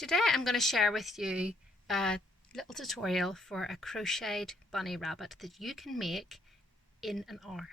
Today I'm going to share with you a little tutorial for a crocheted bunny rabbit that you can make in an hour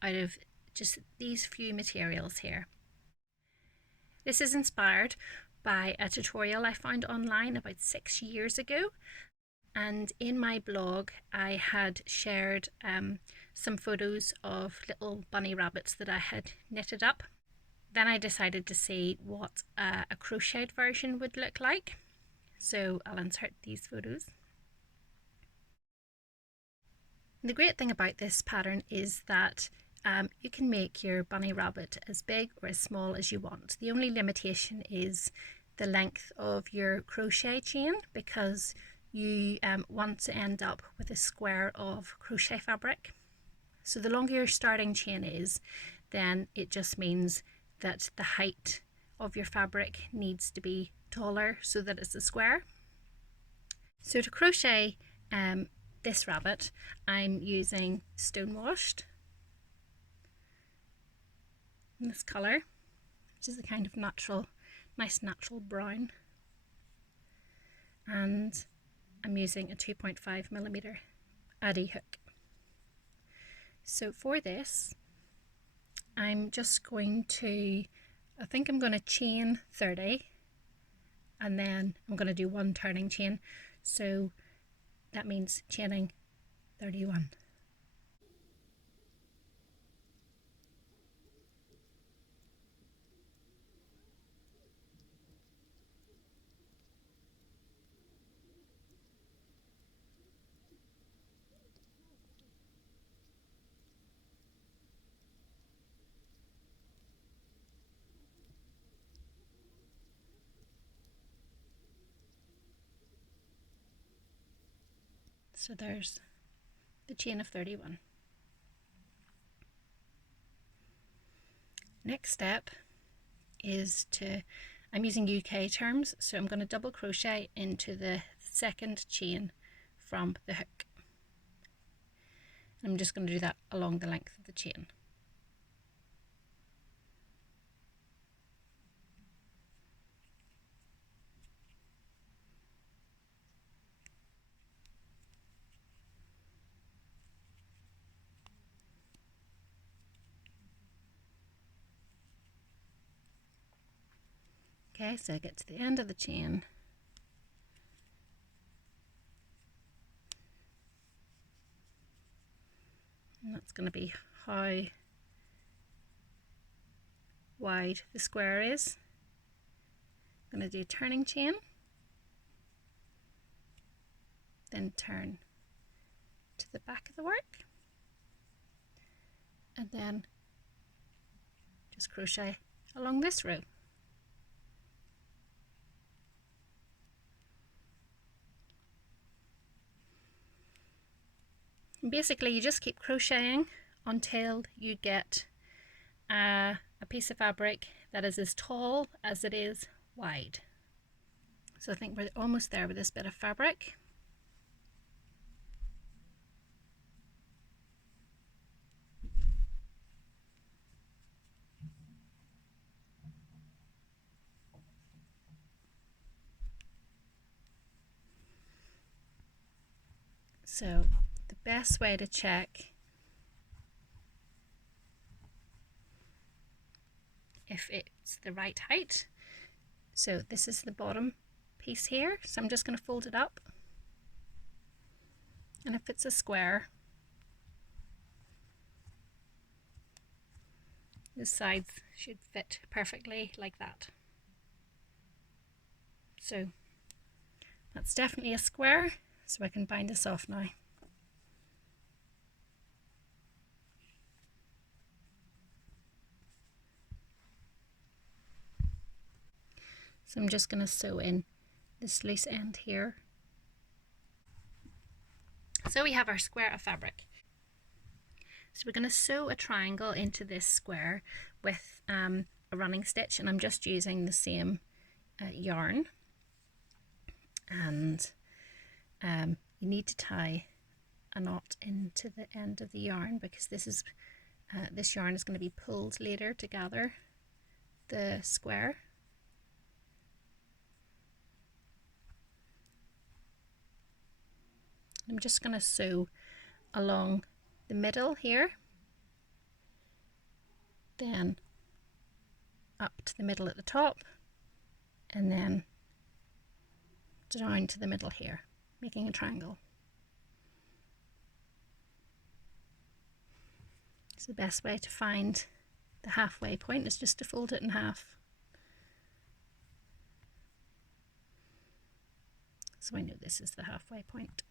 out of just these few materials here. This is inspired by a tutorial I found online about 6 years ago, and in my blog I had shared some photos of little bunny rabbits that I had knitted up. Then I decided to see what a crocheted version would look like. So I'll insert these photos. And the great thing about this pattern is that you can make your bunny rabbit as big or as small as you want. The only limitation is the length of your crochet chain, because you want to end up with a square of crochet fabric. So the longer your starting chain is, then it just means that the height of your fabric needs to be taller so that it's a square. So to crochet this rabbit, I'm using stonewashed in this colour, which is a kind of nice natural brown, and I'm using a 2.5mm addy hook. So for this, I'm just going to, I think I'm going to chain 30, and then I'm going to do one turning chain, so that means chaining 31. So there's the chain of 31. Next step is I'm using UK terms, so I'm going to double crochet into the second chain from the hook. I'm just going to do that along the length of the chain. Okay, so I get to the end of the chain, and that's going to be how wide the square is. I'm going to do a turning chain, then turn to the back of the work, and then just crochet along this row. And basically you just keep crocheting until you get a piece of fabric that is as tall as it is wide. So I think we're almost there with this bit of fabric. So the best way to check if it's the right height, so this is the bottom piece here, so I'm just going to fold it up, and if it's a square, the sides should fit perfectly like that. So that's definitely a square, so I can bind this off now. So I'm just going to sew in this loose end here. So we have our square of fabric. So we're going to sew a triangle into this square with a running stitch, and I'm just using the same yarn. And you need to tie a knot into the end of the yarn, because this yarn is going to be pulled later to gather the square. I'm just going to sew along the middle here, then up to the middle at the top, and then down to the middle here, making a triangle. So the best way to find the halfway point is just to fold it in half. So I know this is the halfway point.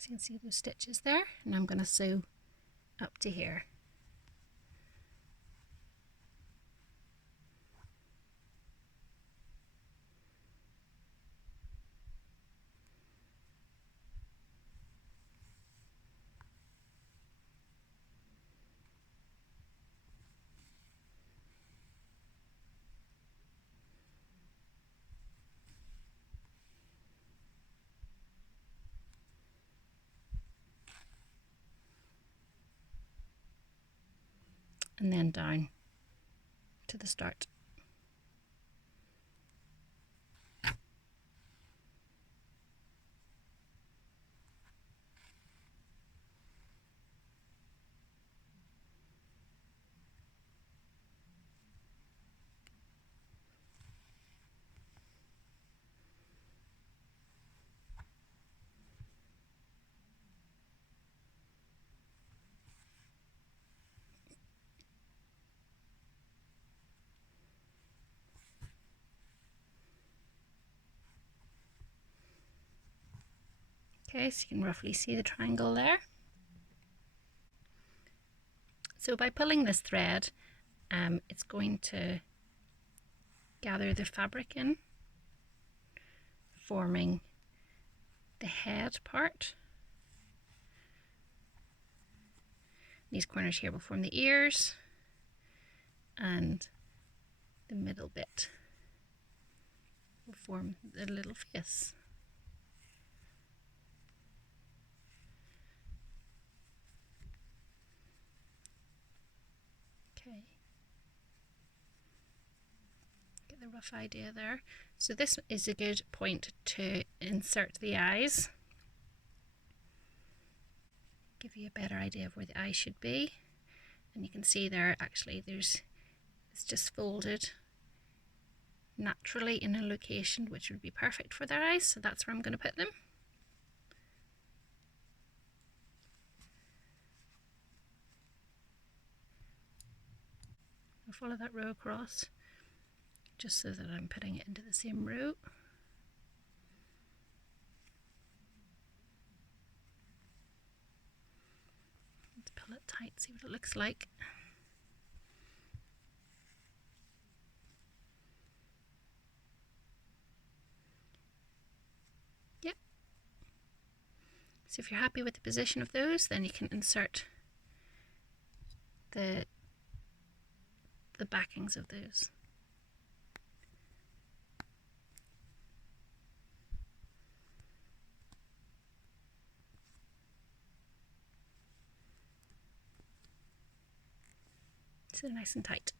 So you can see those stitches there, and I'm going to sew up to here. And then down to the start. Okay, so you can roughly see the triangle there. So by pulling this thread, it's going to gather the fabric in, forming the head part. These corners here will form the ears, and the middle bit will form the little face. Okay, get the rough idea there. So this is a good point to insert the eyes. Give you a better idea of where the eye should be. And you can see there actually it's just folded naturally in a location which would be perfect for their eyes, so that's where I'm going to put them. I'll follow that row across just so that I'm putting it into the same row. Let's pull it tight, see what it looks like. Yep. So if you're happy with the position of those, then you can insert the backings of those. So they're nice and tight.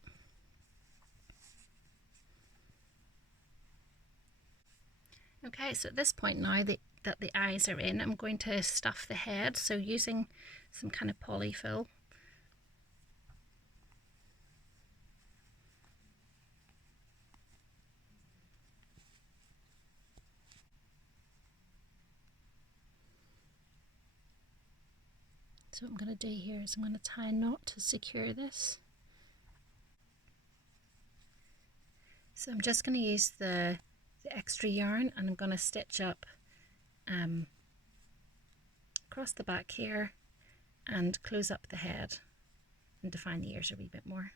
Okay, so at this point now that the eyes are in, I'm going to stuff the head, so using some kind of polyfill. So what I'm going to do here is I'm going to tie a knot to secure this. So I'm just going to use the extra yarn, and I'm going to stitch up across the back here and close up the head and define the ears a wee bit more.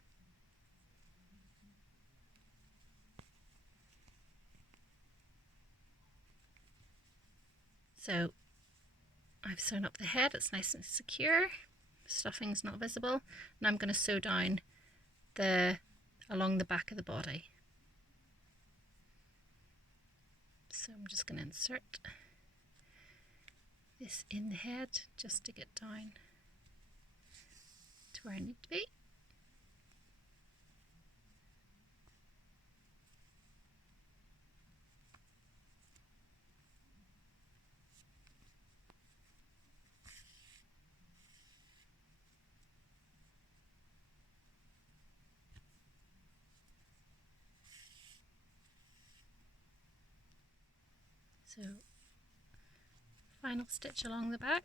So I've sewn up the head, it's nice and secure, stuffing's not visible, and I'm going to sew down along the back of the body. So I'm just going to insert this in the head just to get down to where I need to be. So final stitch along the back,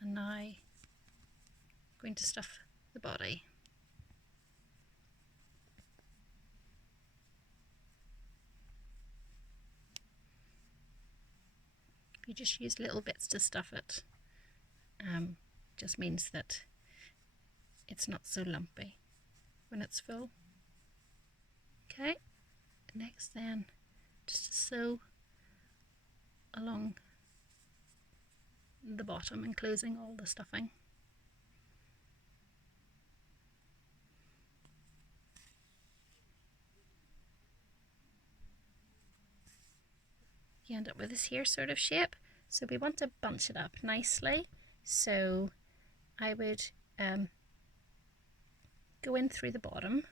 and now I'm going to stuff the body. If you just use little bits to stuff it, just means that it's not so lumpy when it's full. Okay, next then just sew along the bottom, enclosing all the stuffing. You end up with this here sort of shape, so we want to bunch it up nicely. So I would go in through the bottom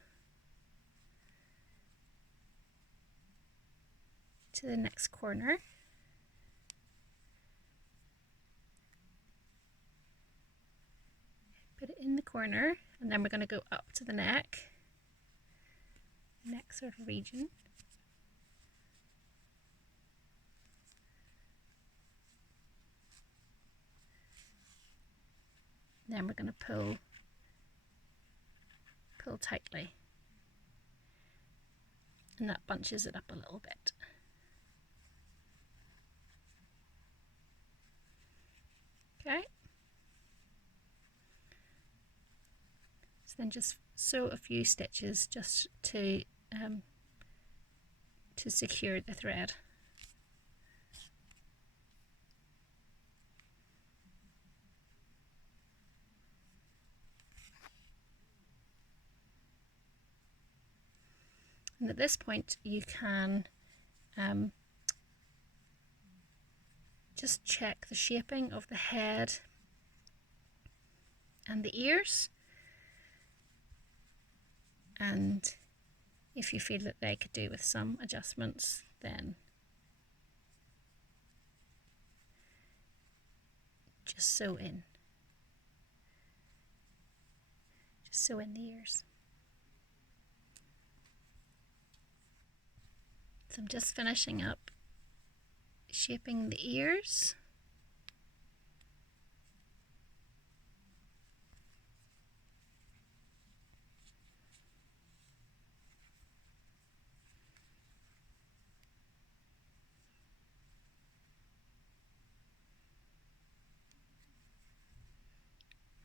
to the next corner, put it in the corner, and then we're going to go up to the neck sort of region. Then we're going to pull tightly, and that bunches it up a little bit. Okay, so then just sew a few stitches just to secure the thread. And at this point you can just check the shaping of the head and the ears, and if you feel that they could do with some adjustments, then just sew in the ears. So I'm just finishing up shaping the ears.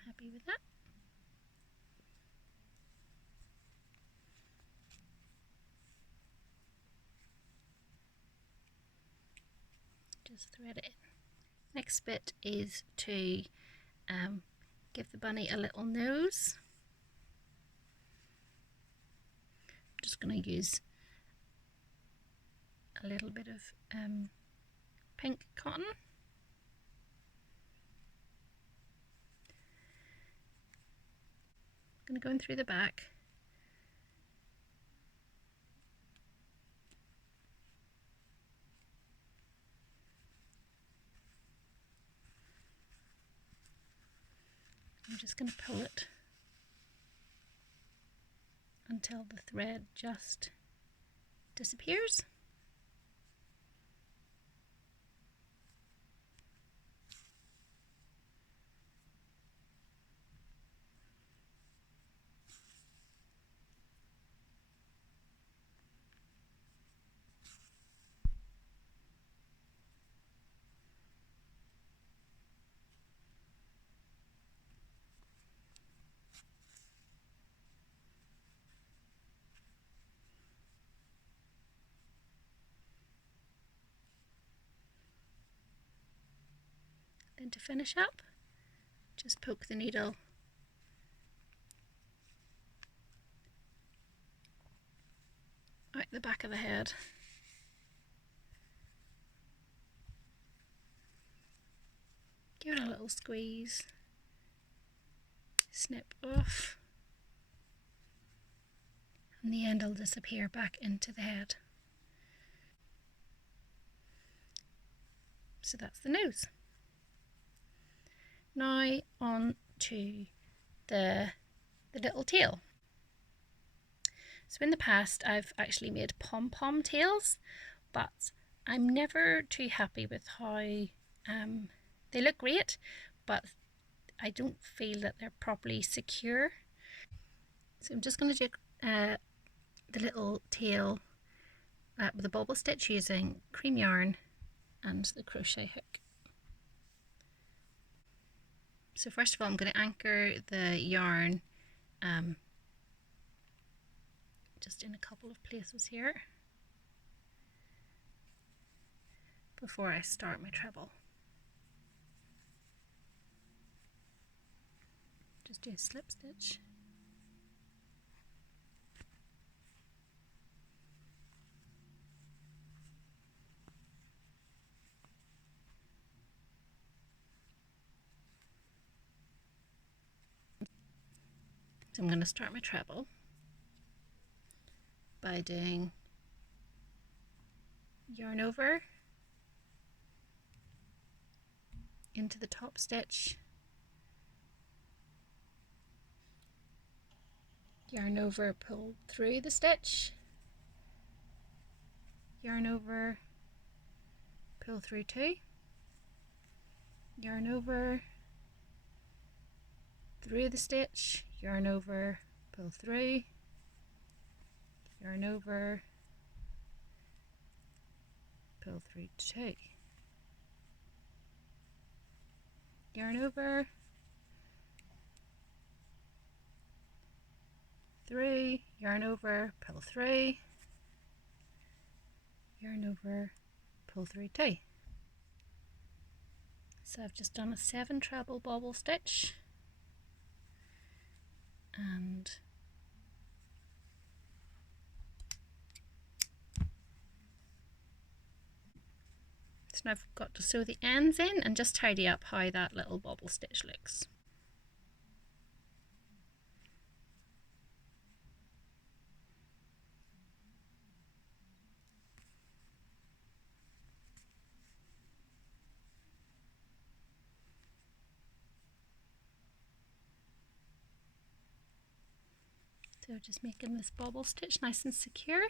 Happy with that. Just thread it in. Next bit is to give the bunny a little nose. I'm just going to use a little bit of pink cotton. I'm going to go in through the back. I'm just going to pull it until the thread just disappears. then to finish up, just poke the needle out the back of the head. Give it a little squeeze, snip off, and the end will disappear back into the head. So that's the nose. Now on to the little tail. So in the past I've actually made pom-pom tails, but I'm never too happy with how they look great, but I don't feel that they're properly secure. So I'm just going to do the little tail with a bobble stitch using cream yarn and the crochet hook. So first of all, I'm going to anchor the yarn just in a couple of places here before I start my treble. Just do a slip stitch. So I'm going to start my treble by doing yarn over into the top stitch, yarn over, pull through the stitch, yarn over, pull through two, yarn over, through the stitch, yarn over, pull through, yarn over, pull through two, yarn over, through, yarn over, pull through, yarn over, pull through two. So I've just done a 7 treble bobble stitch, and so now I've got to sew the ends in and just tidy up how that little bobble stitch looks. So just making this bobble stitch nice and secure.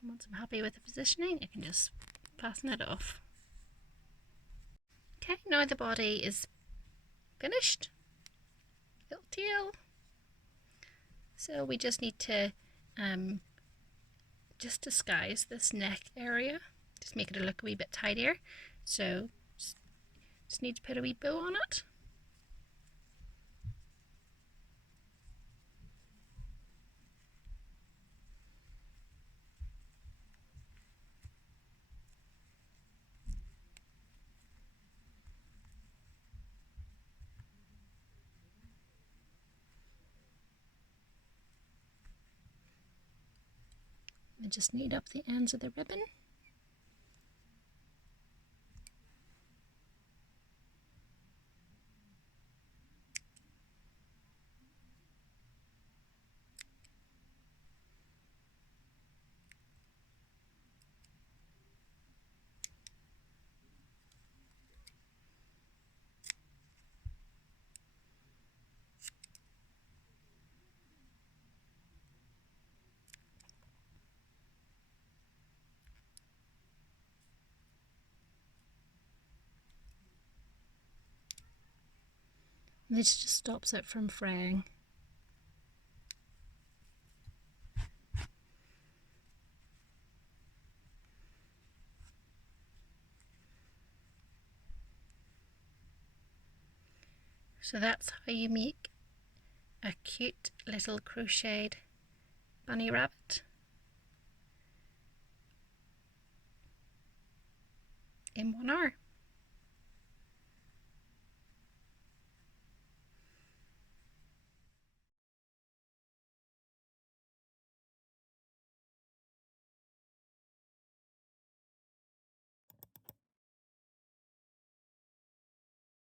And once I'm happy with the positioning, I can just fasten it off. Okay, now the body is finished. Little tail. So we just need to just disguise this neck area, just make it look a wee bit tidier. So just need to put a wee bow on it. I just knead up the ends of the ribbon. This just stops it from fraying. So that's how you make a cute little crocheted bunny rabbit in 1 hour.